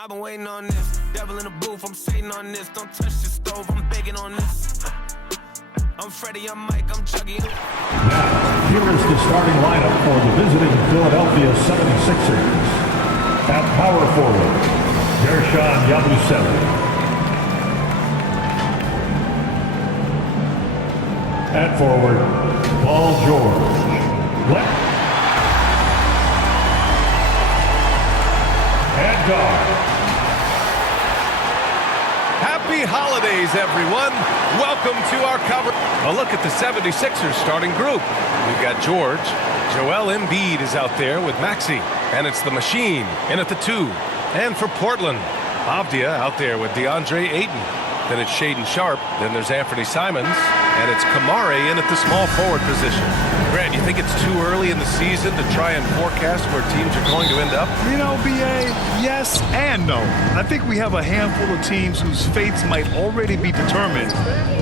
I've been waiting on this. Devil in the booth, I'm sitting on this. Don't touch the stove, I'm begging on this. I'm Freddie, I'm Mike, I'm Chucky. Now, here is the starting lineup for the visiting Philadelphia 76ers. At power forward, Ersan Yabusele. At forward, Paul George. At guard. Happy holidays, everyone. Welcome to our cover. A look at the 76ers starting group. We've got George. Joel Embiid is out there with Maxey. And it's the Machine in at the 2. And for Portland, Avdia out there with DeAndre Ayton. Then it's Shaedon Sharpe. Then there's Anthony Simons. And it's Kamare in at the small forward position. Grant, you think it's too early in the season to try and forecast where teams are going to end up? You know, BA, yes and no. I think we have a handful of teams whose fates might already be determined.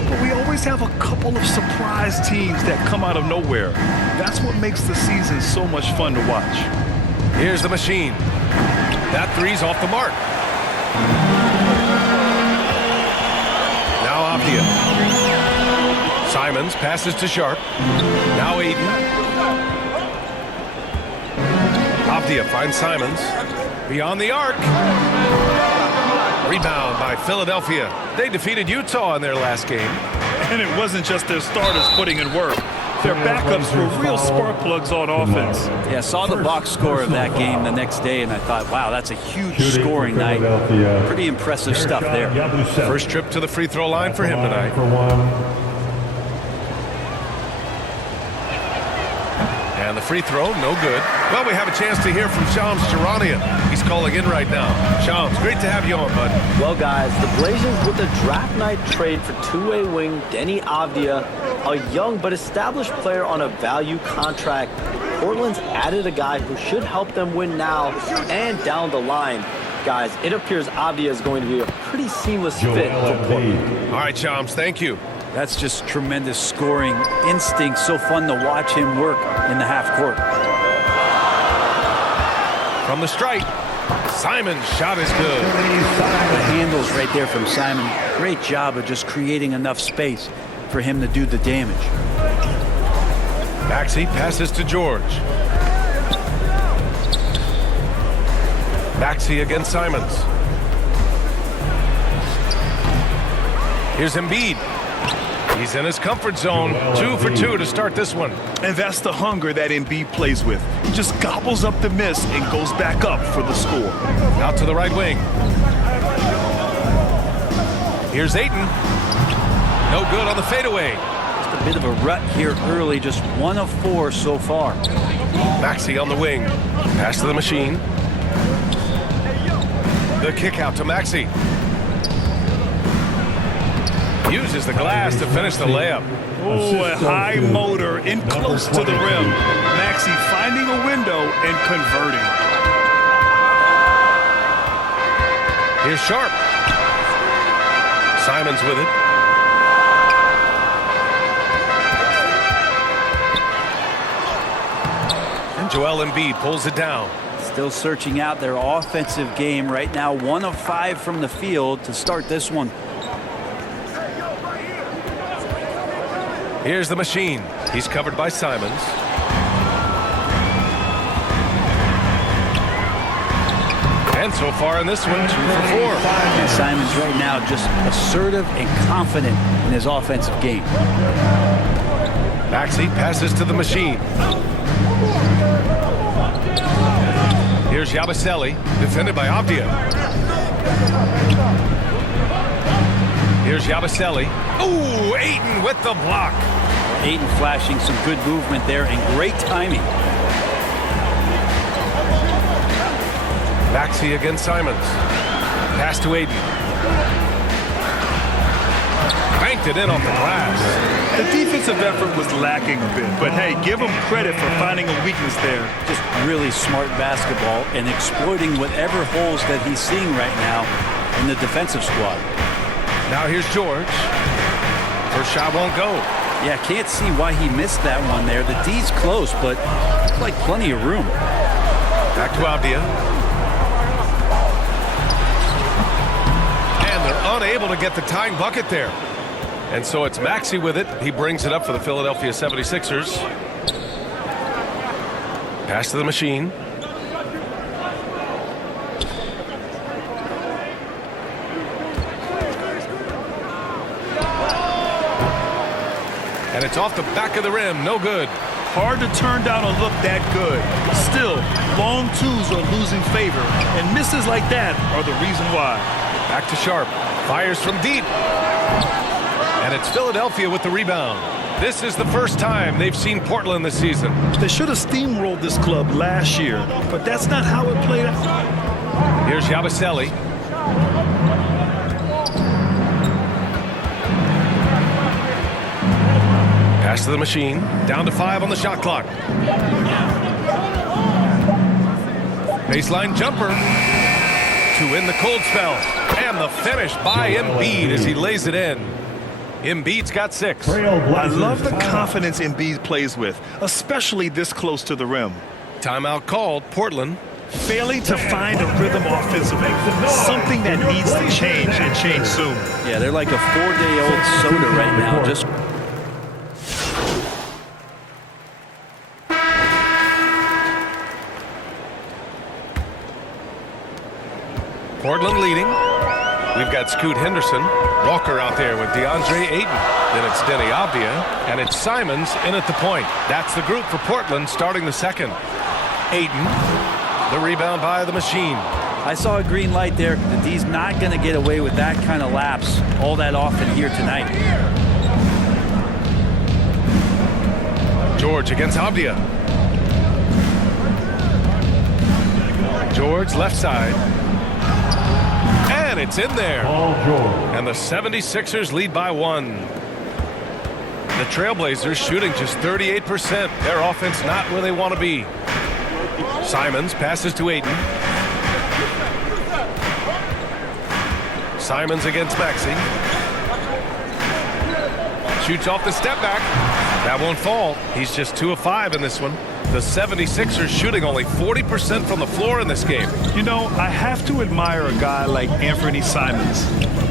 But we always have a couple of surprise teams that come out of nowhere. That's what makes the season so much fun to watch. Here's the Machine. That three's off the mark. Now Avdia. Simons passes to Sharpe. Now Ayton. Avdia finds Simons. Beyond the arc. Rebound by Philadelphia. They defeated Utah in their last game. And it wasn't just their starters putting in work. Their backups were real spark plugs on offense. Yeah, saw the box score of that game the next day, and I thought, wow, that's a huge scoring night. Pretty impressive stuff there. First trip to the free throw line for him tonight. And the free throw, no good. Well, we have a chance to hear from Shams Charania. He's calling in right now. Shams, great to have you on, bud. Well, guys, the Blazers with the draft night trade for two-way wing Deni Avdia, a young but established player on a value contract. Portland's added a guy who should help them win now and down the line. Guys, it appears Avdia is going to be a pretty seamless fit for Portland. All right, Shams, thank you. That's just tremendous scoring instinct. So fun to watch him work in the half court. From the stripe, Simon's shot is good. The handles right there from Simon. Great job of just creating enough space for him to do the damage. Maxey passes to George. Maxey against Simons. Here's Embiid. He's in his comfort zone. 2 for 2 to start this one. And that's the hunger that Embiid plays with. He just gobbles up the miss and goes back up for the score. Out to the right wing. Here's Ayton. No good on the fadeaway. Just a bit of a rut here early. Just 1 of 4 so far. Maxey on the wing. Pass to the Machine. The kick out to Maxey. Uses the glass to finish the layup. Oh, a high motor in close to the rim. Maxey finding a window and converting. Here's Sharpe. Simons with it. And Joel Embiid pulls it down. Still searching out their offensive game right now. 1 of 5 from the field to start this one. Here's the Machine. He's covered by Simons. And so far in this one, 2 for 4. And Simons right now just assertive and confident in his offensive game. Maxey passes to the Machine. Here's Yabusele, defended by Avdia. Here's Yabusele. Ooh, Ayton with the block. Ayton flashing some good movement there and great timing. Maxey against Simons. Pass to Ayton. Banked it in off the glass. The defensive effort was lacking a bit, but hey, give him credit for finding a weakness there. Just really smart basketball and exploiting whatever holes that he's seeing right now in the defensive squad. Now here's George. First shot won't go. Yeah, can't see why he missed that one there. The D's close, but like plenty of room. Back to Avdia. unable to get the tying bucket there. And so it's Maxey with it. He brings it up for the Philadelphia 76ers. Pass to the machine. And it's off the back of the rim. No good. Hard to turn down a look that good. Still, long twos are losing favor, and misses like that are the reason why. Back to Sharp. Fires from deep. And it's Philadelphia with the rebound. This is the first time they've seen Portland this season. They should have steamrolled this club last year, but that's not how it played out. Here's Yabusele. Pass to the machine. Down to 5 on the shot clock. Baseline jumper to end the cold spell. And the finish by Embiid as he lays it in. Embiid's got 6. I love the confidence Embiid plays with, especially this close to the rim. Timeout called. Portland. Failing to find a rhythm offensively, something that needs to change and change soon. Yeah, they're like a 4-day-old soda right now. Just Portland leading. We've got Scoot Henderson. Walker out there with DeAndre Ayton. Then it's Denny Avdia. And it's Simons in at the point. That's the group for Portland starting the second. Ayton. The rebound by the machine. I saw a green light there. The D's not going to get away with that kind of lapse all that often here tonight. George against Avdia. George left side. And it's in there. And the 76ers lead by 1. The Trailblazers shooting just 38%. Their offense not where they want to be. Simons passes to Ayton. Simons against Maxey. Shoots off the step back. That won't fall. He's just 2 of 5 in this one. The 76ers shooting only 40% from the floor in this game. You know, I have to admire a guy like Anthony Simons.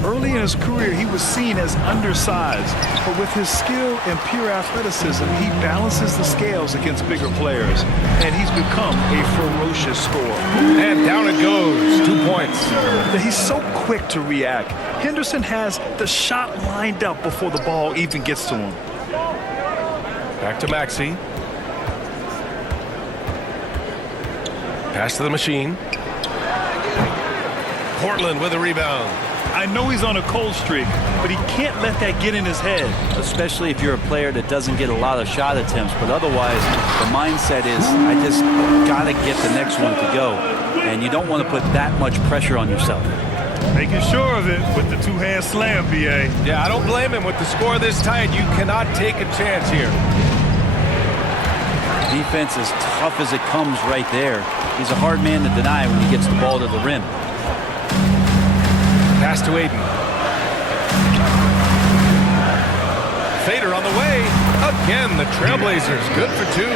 Early in his career, he was seen as undersized, but with his skill and pure athleticism, he balances the scales against bigger players, and he's become a ferocious scorer. And down it goes. 2 points. He's so quick to react. Henderson has the shot lined up before the ball even gets to him. Back to Maxey. Pass to the machine. Portland with a rebound. I know he's on a cold streak, but he can't let that get in his head. Especially if you're a player that doesn't get a lot of shot attempts. But otherwise, the mindset is, I just got to get the next one to go. And you don't want to put that much pressure on yourself. Making sure of it with the two-hand slam, B.A. Yeah, I don't blame him. With the score this tight, you cannot take a chance here. Defense as tough as it comes right there. He's a hard man to deny when he gets the ball to the rim. Pass to Ayton. Fader on the way. Again, the Trailblazers good for 2.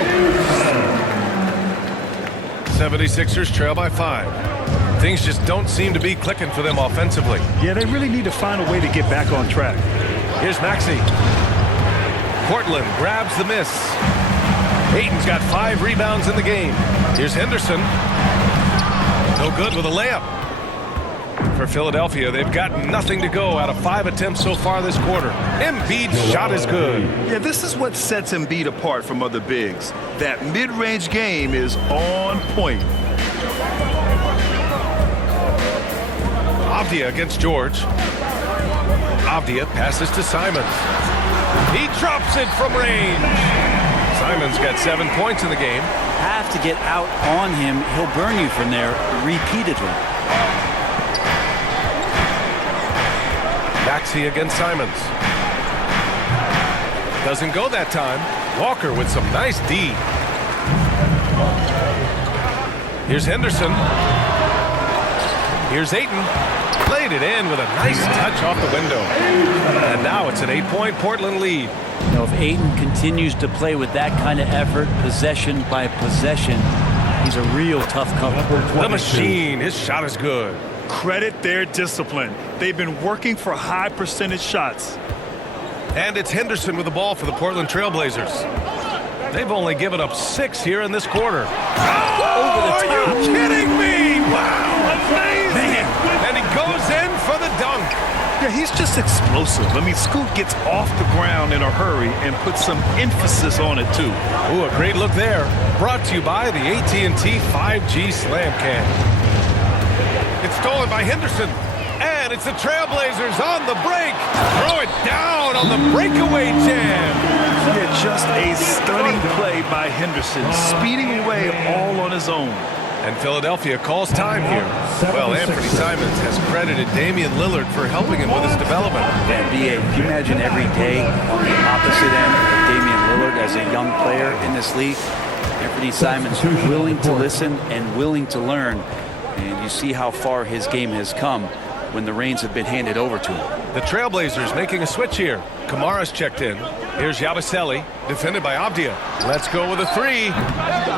76ers trail by 5. Things just don't seem to be clicking for them offensively. Yeah, they really need to find a way to get back on track. Here's Maxey. Portland grabs the miss. Ayton's got 5 rebounds in the game. Here's Henderson. No good with a layup. For Philadelphia, they've got nothing to go out of 5 attempts so far this quarter. Embiid's shot is good. Yeah, this is what sets Embiid apart from other bigs. That mid-range game is on point. Avdia against George. Avdia passes to Simons. He drops it from range. Simons got 7 points in the game. Have to get out on him. He'll burn you from there repeatedly. Maxey against Simons. Doesn't go that time. Walker with some nice D. Here's Henderson. Here's Ayton. Played it in with a nice touch off the window. And now it's an 8-point Portland lead. You know, if Ayton continues to play with that kind of effort, possession by possession, he's a real tough cover. The machine, his shot is good. Credit their discipline. They've been working for high percentage shots. And it's Henderson with the ball for the Portland Trailblazers. They've only given up 6 here in this quarter. Oh, are you kidding me? Wow, amazing. And he goes in for the dunk. Yeah, he's just explosive. I mean, Scoot gets off the ground in a hurry and puts some emphasis on it, too. Ooh, a great look there. Brought to you by the AT&T 5G Slam Cam. It's stolen by Henderson. And it's the Trailblazers on the break. Throw it down on the breakaway jam. Yeah, just a stunning play by Henderson, speeding away all on his own. And Philadelphia calls time here. Well, Anthony Simons has credited Damian Lillard for helping him with his development. And B.A., can you imagine every day on the opposite end of Damian Lillard as a young player in this league? Anthony Simons willing to listen and willing to learn. And you see how far his game has come when the reins have been handed over to him. The Trailblazers making a switch here. Kamara's checked in. Here's Yabusele, defended by Avdia. Let's go with a 3.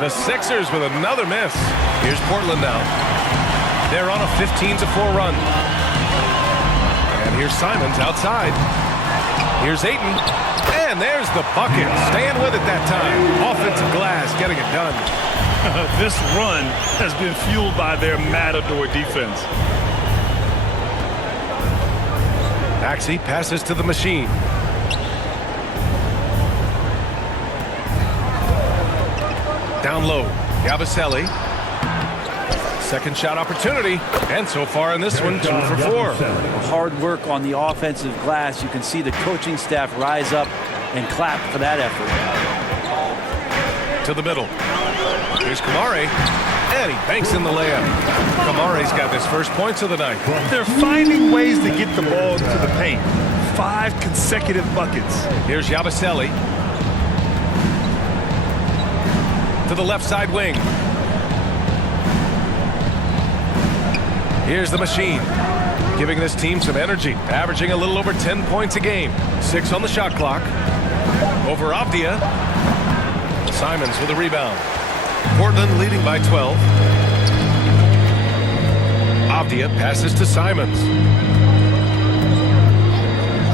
The Sixers with another miss. Here's Portland now. They're on a 15-4 run. And here's Simons outside. Here's Ayton. And there's the bucket. Staying with it that time. Offensive glass getting it done. This run has been fueled by their matador defense. Maxey passes to the machine. Down low, Yabusele. Second shot opportunity, and so far in this one, 2 for 4. Hard work on the offensive glass. You can see the coaching staff rise up and clap for that effort. To the middle. Here's Kamari, and he banks in the layup. Kamari's got his first points of the night. They're finding ways to get the ball to the paint. 5 consecutive buckets. Here's Yabusele. To the left side wing. Here's the machine, giving this team some energy, averaging a little over 10 points a game. 6 on the shot clock. Over Avdia. Simons with a rebound. Portland leading by 12. Avdia passes to Simons.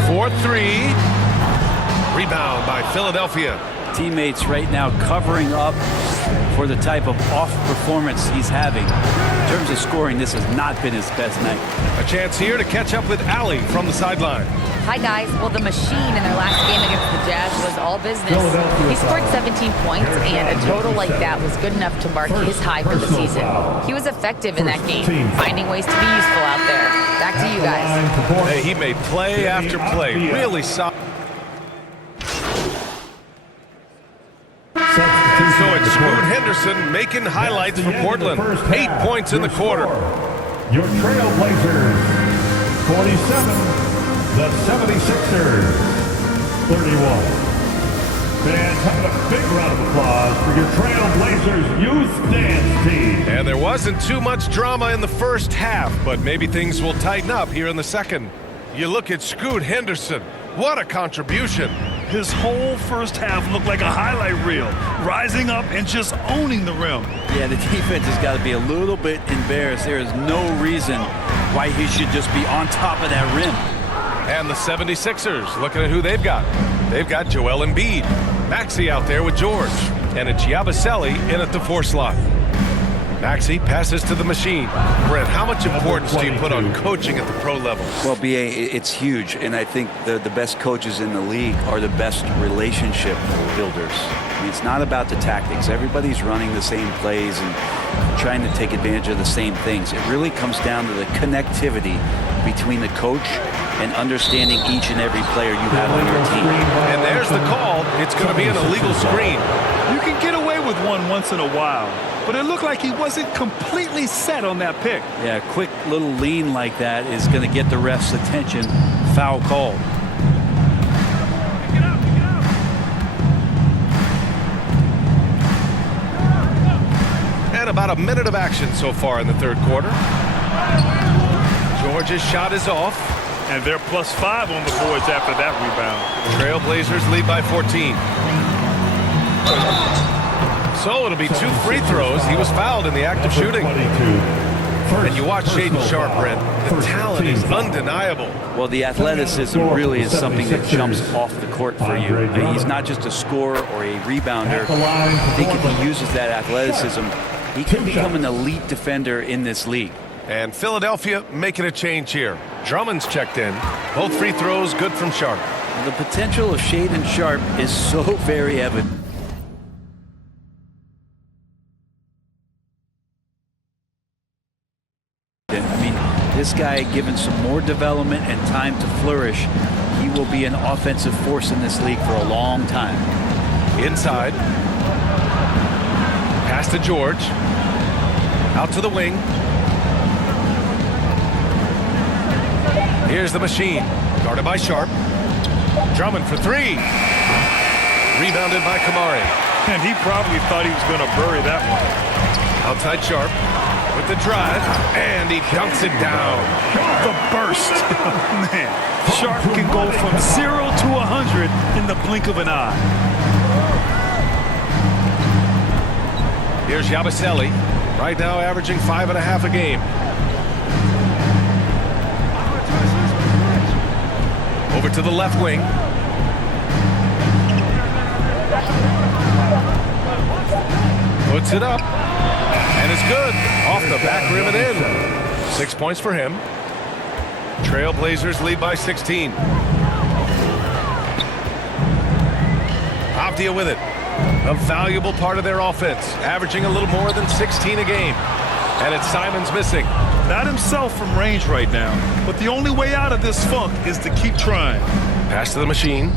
4-3. Rebound by Philadelphia. Teammates right now covering up for the type of off performance he's having. In terms of scoring, this has not been his best night. A chance here to catch up with Allie from the sideline. Hi, guys. Well, the machine in their last game against the Jazz was all business. He scored 17 points, and a total like that was good enough to mark his high for the season. He was effective in that game, finding ways to be useful out there. Back to you guys. Hey, he made play after play. Really solid. So it's Scoot Henderson making highlights for Portland. 8 points in the quarter. Your Trailblazers, 47. The 76ers, 31. Fans, having a big round of applause for your Trailblazers youth dance team. And there wasn't too much drama in the first half, but maybe things will tighten up here in the second. You look at Scoot Henderson. What a contribution. His whole first half looked like a highlight reel, rising up and just owning the rim. Yeah, the defense has got to be a little bit embarrassed. There is no reason why he should just be on top of that rim. And the 76ers, looking at who they've got. They've got Joel Embiid. Maxey out there with George. And it's Yabusele in at the 4 slot. Maxey passes to the machine. Brent, how much importance do you put on coaching at the pro level? Well, B.A., it's huge, and I think the best coaches in the league are the best relationship builders. I mean, it's not about the tactics. Everybody's running the same plays and trying to take advantage of the same things. It really comes down to the connectivity between the coach and understanding each and every player you have on your team. And there's the call. It's going to be an illegal screen. You can get away with one once in a while, but it looked like he wasn't completely set on that pick. Yeah, a quick little lean like that is going to get the ref's attention. Foul called. And about a minute of action so far in the third quarter. George's shot is off. And they're +5 on the boards after that rebound. Trailblazers lead by 14. So it'll be 2 free throws. He was fouled in the act of shooting. 22, And you watch Shaedon Sharpe, Brent. The talent is undeniable. Well, the athleticism really is something that jumps off the court for you. I mean, he's not just a scorer or a rebounder. I think if he uses that athleticism, he can become an elite defender in this league. And Philadelphia making a change here. Drummond's checked in. Both free throws good from Sharpe. The potential of Shaedon Sharpe is so very evident. I mean, this guy, given some more development and time to flourish, he will be an offensive force in this league for a long time. Inside. Pass to George. Out to the wing. Here's the machine. Guarded by Sharpe. Drummond for three. Rebounded by Kamari. And he probably thought he was going to bury that one. Outside Sharpe with the drive, and he dunks it down. The burst. Man, Sharpe can go from 0 to 100 in the blink of an eye. Here's Yabusele, right now averaging 5.5 a game. Over to the left wing. Puts it up. And it's good. Off the back rim and in. 6 points for him. Trailblazers lead by 16. Avdija with it. A valuable part of their offense. Averaging a little more than 16 a game. And it's Simons missing. Not himself from range right now. But the only way out of this funk is to keep trying. Pass to the machine.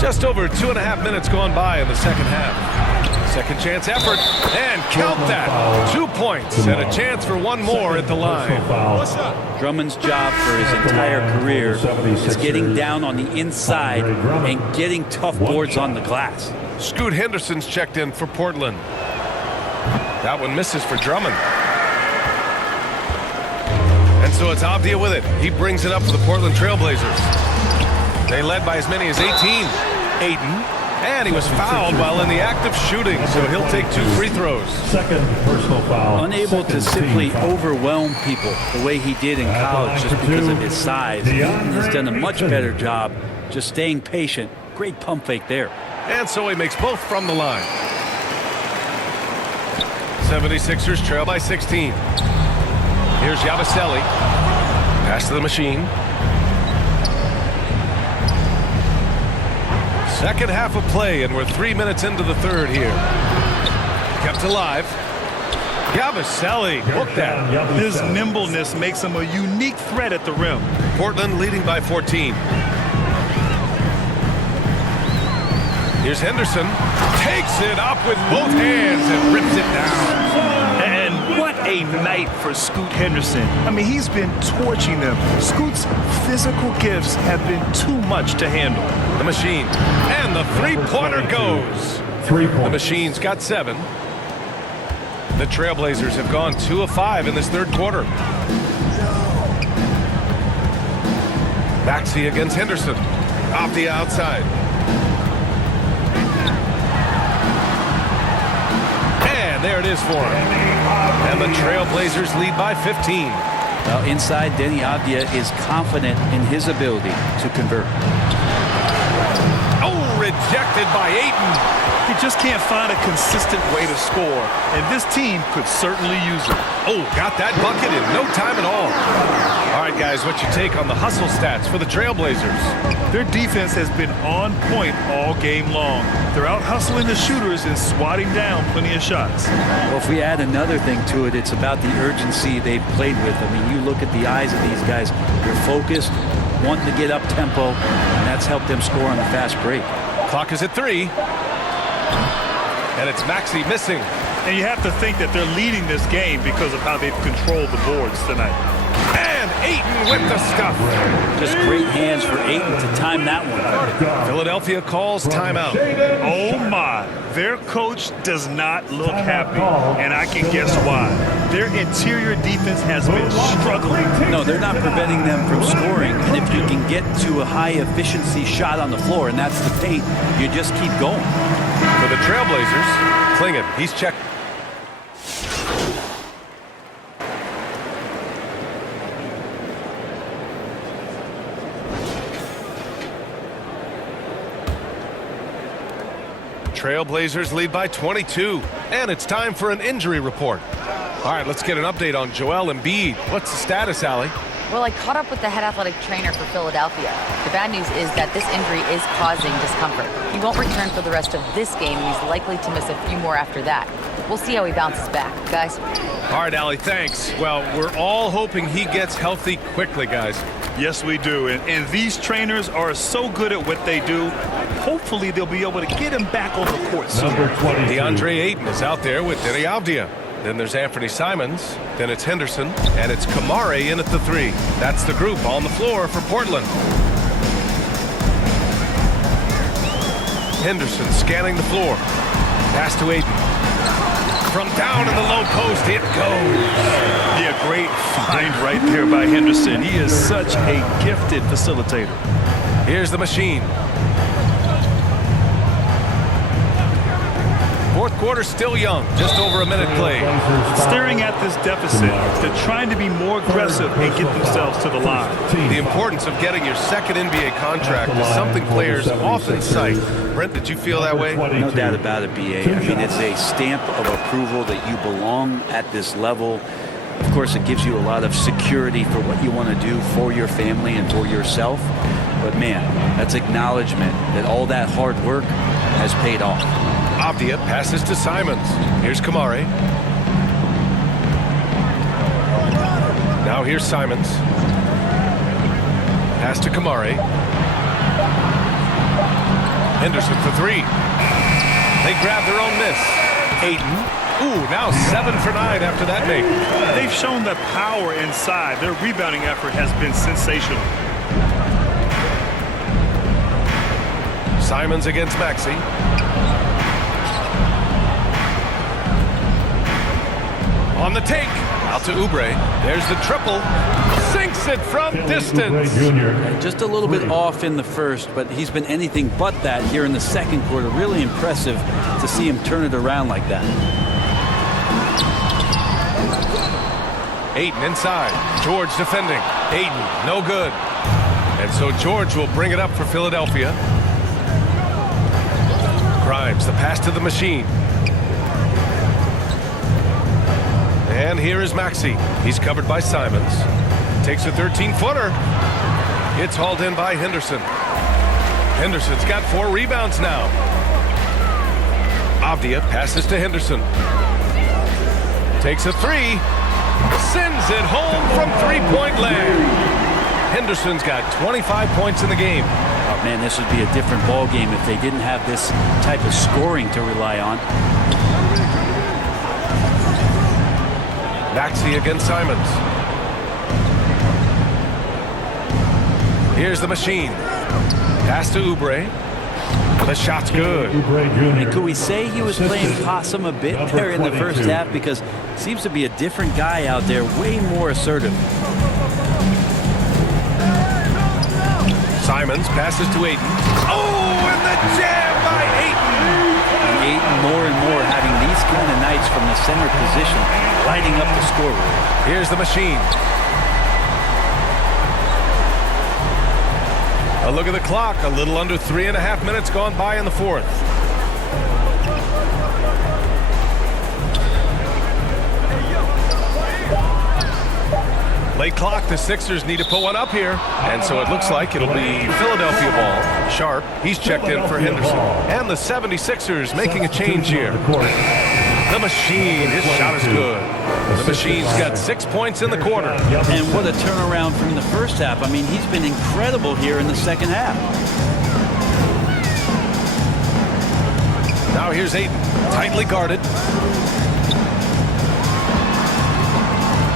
Just over 2.5 minutes gone by in the second half. Second chance effort. And count that. 2 points and a chance for one more at the line. Drummond's job for his entire career is getting down on the inside and getting tough boards on the glass. Scoot Henderson's checked in for Portland. That one misses for Drummond. And so it's Avdija with it. He brings it up for the Portland Trailblazers. They led by as many as 18. Ayton. And he was fouled while in the act of shooting, so he'll take 2 free throws. Second personal foul. Unable to simply overwhelm people the way he did in college just because of his size. Ayton has done a much better job just staying patient. Great pump fake there. And so he makes both from the line. 76ers trail by 16. Here's Yabusele. Pass to the machine. Second half of play, and we're 3 minutes into the third here. Kept alive. Yabusele, look that. His nimbleness makes him a unique threat at the rim. Portland leading by 14. Here's Henderson. Takes it up with both hands and rips it down. And what a night for Scoot Henderson. I mean, he's been torching them. Scoot's physical gifts have been too much to handle. The machine. And the three-pointer goes. 3 points. The machine's got 7. The Trailblazers have gone 2 of 5 in this third quarter. Maxey against Henderson. Off the outside. And there it is for him. And the Trailblazers lead by 15. Well, inside, Deni Avdija is confident in his ability to convert. Oh, rejected by Ayton. He just can't find a consistent way to score, and this team could certainly use it. Oh, got that bucket in no time at all. All right, guys, what's your take on the hustle stats for the Trailblazers? Their defense has been on point all game long. They're out hustling the shooters and swatting down plenty of shots. Well, if we add another thing to it, it's about the urgency they've played with. I mean, you look at the eyes of these guys. They're focused, wanting to get up tempo, and that's helped them score on the fast break. Clock is at 3. And it's Maxey missing. And you have to think that they're leading this game because of how they've controlled the boards tonight. And Ayton with the stuff. Just great hands for Ayton to time that one. Philadelphia calls timeout. Oh my, their coach does not look happy, and I can guess why. Their interior defense has been struggling. No, they're not preventing them from scoring, and if you can get to a high efficiency shot on the floor, and that's the paint, you just keep going. For the Trailblazers, Clingan, he's checked. Trailblazers lead by 22. And it's time for an injury report. All right, let's get an update on Joel Embiid. What's the status, Allie? Well, I caught up with the head athletic trainer for Philadelphia. The bad news is that this injury is causing discomfort. He won't return for the rest of this game, and he's likely to miss a few more after that. We'll see how he bounces back, guys. All right, Allie, thanks. Well, we're all hoping he gets healthy quickly, guys. Yes, we do. And these trainers are so good at what they do. Hopefully, they'll be able to get him back on the court soon. Number 22. DeAndre Ayton is out there with Deni Avdija. Then there's Anthony Simons. Then it's Henderson. And it's Kamare in at the 3. That's the group on the floor for Portland. Henderson scanning the floor. Pass to Ayton. From down in the low post, it goes. Yeah, great find right there by Henderson. He is such a gifted facilitator. Here's the machine. Fourth quarter still young, just over a minute played. Staring at this deficit, they're trying to be more aggressive and get themselves to the line. The importance of getting your second NBA contract is something players often cite. Brent, did you feel that way? No doubt about it, BA. I mean, it's a stamp of approval that you belong at this level. Of course, it gives you a lot of security for what you want to do for your family and for yourself. But man, that's acknowledgement that all that hard work has paid off. Avdija passes to Simons. Here's Kamare. Now here's Simons. Pass to Kamare. Henderson for 3. They grab their own miss. Ayton. Ooh, now 7 for 9 after that make. They've shown the power inside. Their rebounding effort has been sensational. Simons against Maxey. On the take, out to Oubre. There's the triple. Sinks it from distance. Just a little bit off in the first, but he's been anything but that here in the second quarter. Really impressive to see him turn it around like that. Ayton inside. George defending. Ayton, no good. And so George will bring it up for Philadelphia. Grimes, the pass to the machine. And here is Maxey. He's covered by Simons. Takes a 13-footer. It's hauled in by Henderson. Henderson's got 4 rebounds now. Avdija passes to Henderson. Takes a 3. Sends it home from three-point land. Henderson's got 25 points in the game. Oh, man, this would be a different ball game if they didn't have this type of scoring to rely on. Maxey against Simons. Here's the machine. Pass to Oubre. The shot's good. And could we say he was playing possum a bit there in the first half? Because it seems to be a different guy out there, way more assertive. Simons passes to Ayton. Oh, and the jam by Ayton. And Ayton more and more having these kind of nights from the center position, lighting up the scoreboard. Here's the machine. A look at the clock. A little under 3.5 minutes gone by in the fourth. Late clock. The Sixers need to put one up here. And so it looks like it'll be Philadelphia ball. Sharp. He's checked in for Henderson. And the 76ers making a change here. The machine. His shot is good. The machine's got 6 points in the quarter. And what a turnaround from the first half. I mean, he's been incredible here in the second half. Now here's Ayton. Tightly guarded.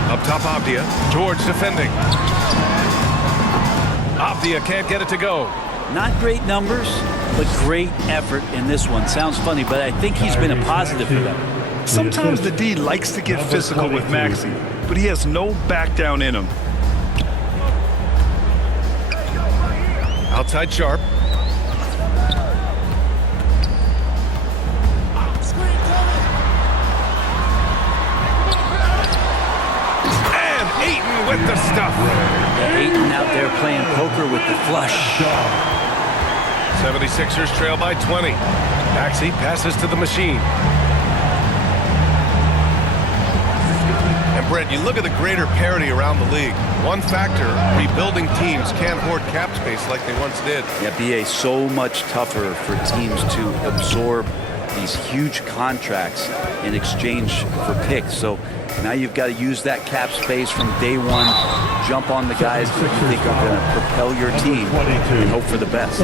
Up top, Avdija. George defending. Avdija can't get it to go. Not great numbers, but great effort in this one. Sounds funny, but I think he's been a positive for them. Sometimes the D likes to get physical with Maxey, but he has no back down in him. Outside Sharp. And Ayton with the stuff. Ayton out there playing poker with the flush. 76ers trail by 20. Maxey passes to the machine. And Brent, you look at the greater parity around the league. One factor, rebuilding teams can't hoard cap space like they once did. Yeah, BA, so much tougher for teams to absorb these huge contracts in exchange for picks. So now you've got to use that cap space from day one, jump on the guys that you think are going to propel your team and hope for the best.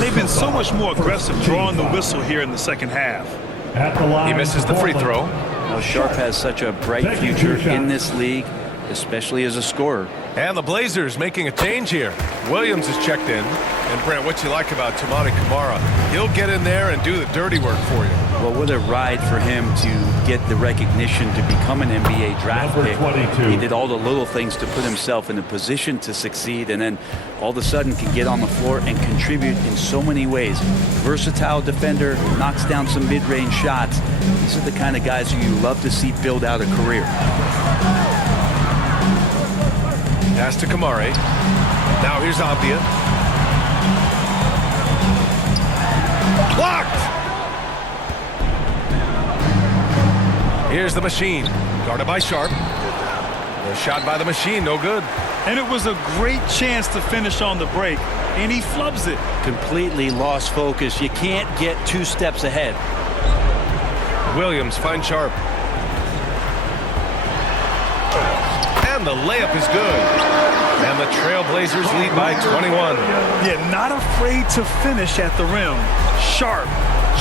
They've been so much more aggressive drawing the whistle here in the second half. He misses the free throw. Now Sharp has such a bright future in this league, especially as a scorer. And the Blazers making a change here. Williams is checked in. And Brent, what you like about Toumani Camara, he'll get in there and do the dirty work for you. Well, what a ride for him to get the recognition to become an NBA draft pick. He did all the little things to put himself in a position to succeed, and then all of a sudden can get on the floor and contribute in so many ways. Versatile defender, knocks down some mid-range shots. These are the kind of guys who you love to see build out a career. Pass to Kamari. Now here's Avdia. Blocked! Here's the machine. Guarded by Sharp. The shot by the machine, no good. And it was a great chance to finish on the break, and he flubs it. Completely lost focus. You can't get 2 steps ahead. Williams finds Sharp. And the layup is good. And the Trailblazers lead by 21. Yeah, not afraid to finish at the rim. Sharp,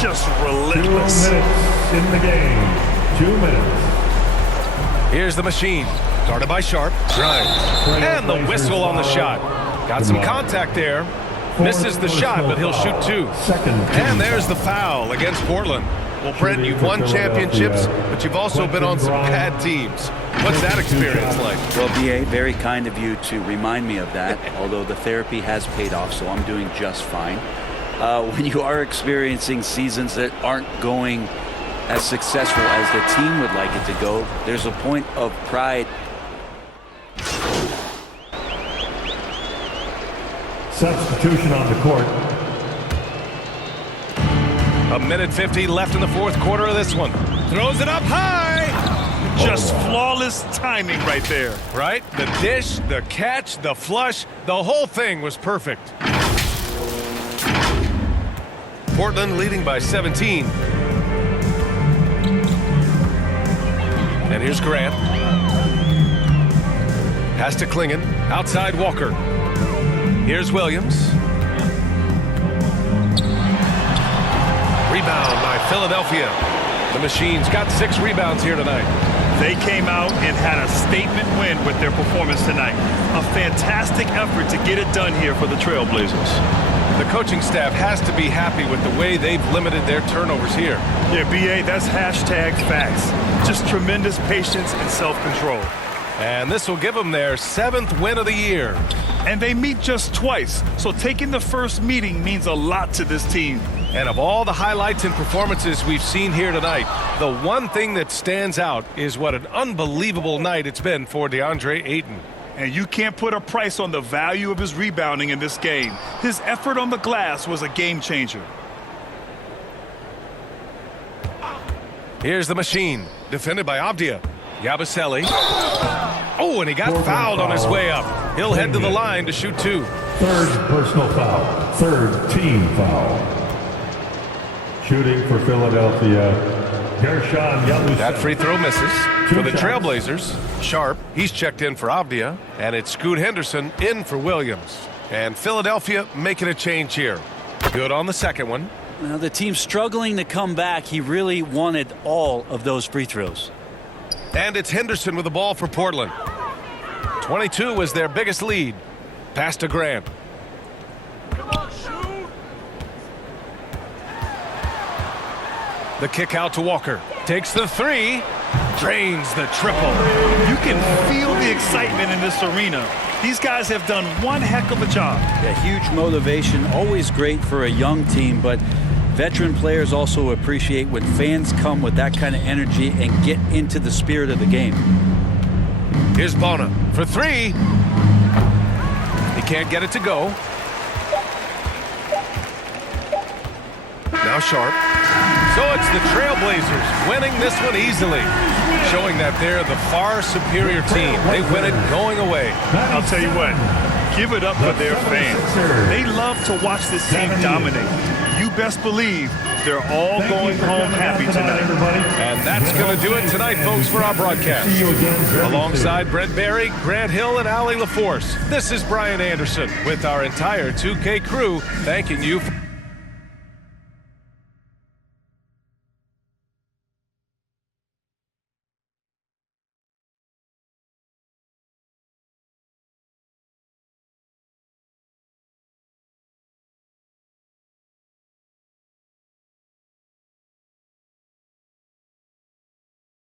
just relentless. 2 minutes in the game. 2 minutes. Here's the machine. Guarded by Sharp. Drives. And the whistle on the shot. Got some contact there. Misses the shot, but he'll shoot 2. And there's the foul against Portland. Well, Brent, you've won championships, but you've also been on some bad teams. What's that experience like? Well, BA, very kind of you to remind me of that, although the therapy has paid off, so I'm doing just fine. When you are experiencing seasons that aren't going as successful as the team would like it to go, there's a point of pride. Substitution on the court. A minute 50 left in the fourth quarter of this one. Throws it up high. Just flawless timing right there. Right? The dish, the catch, the flush, the whole thing was perfect. Portland leading by 17. And here's Grant. Pass to Klingon. Outside Walker. Here's Williams. Rebound by Philadelphia. The Machine's got 6 rebounds here tonight. They came out and had a statement win with their performance tonight. A fantastic effort to get it done here for the Trailblazers. The coaching staff has to be happy with the way they've limited their turnovers here. Yeah, BA, that's hashtag facts. Just tremendous patience and self-control. And this will give them their 7th win of the year. And they meet just twice, so taking the first meeting means a lot to this team. And of all the highlights and performances we've seen here tonight, the one thing that stands out is what an unbelievable night it's been for DeAndre Ayton. And you can't put a price on the value of his rebounding in this game. His effort on the glass was a game changer. Here's the Machine, defended by Avdia. Yabusele. Oh, and he got fouled on his way up. He'll head to the line to shoot 2. 3rd personal foul. 3rd team foul. Shooting for Philadelphia, Gershon Yabusele. That free throw misses. For the shots. Trailblazers, Sharp, he's checked in for Avdia, and it's Scoot Henderson in for Williams. And Philadelphia making a change here. Good on the second one. Now the team's struggling to come back. He really wanted all of those free throws. And it's Henderson with the ball for Portland. 22 was their biggest lead. Pass to Grant. The kick out to Walker. Takes the 3. Drains the triple. You can feel the excitement in this arena. These guys have done one heck of a job. Yeah, huge motivation. Always great for a young team, but veteran players also appreciate when fans come with that kind of energy and get into the spirit of the game. Here's Bona for 3. He can't get it to go. Now Sharp. So it's the Trailblazers winning this one easily, showing that they're the far superior team. They win it going away. I'll tell you what, give it up for their fans. They love to watch this team dominate. You best believe they're all going home happy tonight. And that's going to do it tonight, folks, for our broadcast. Alongside Brent Barry, Grant Hill, and Allie LaForce, this is Brian Anderson with our entire 2K crew thanking you for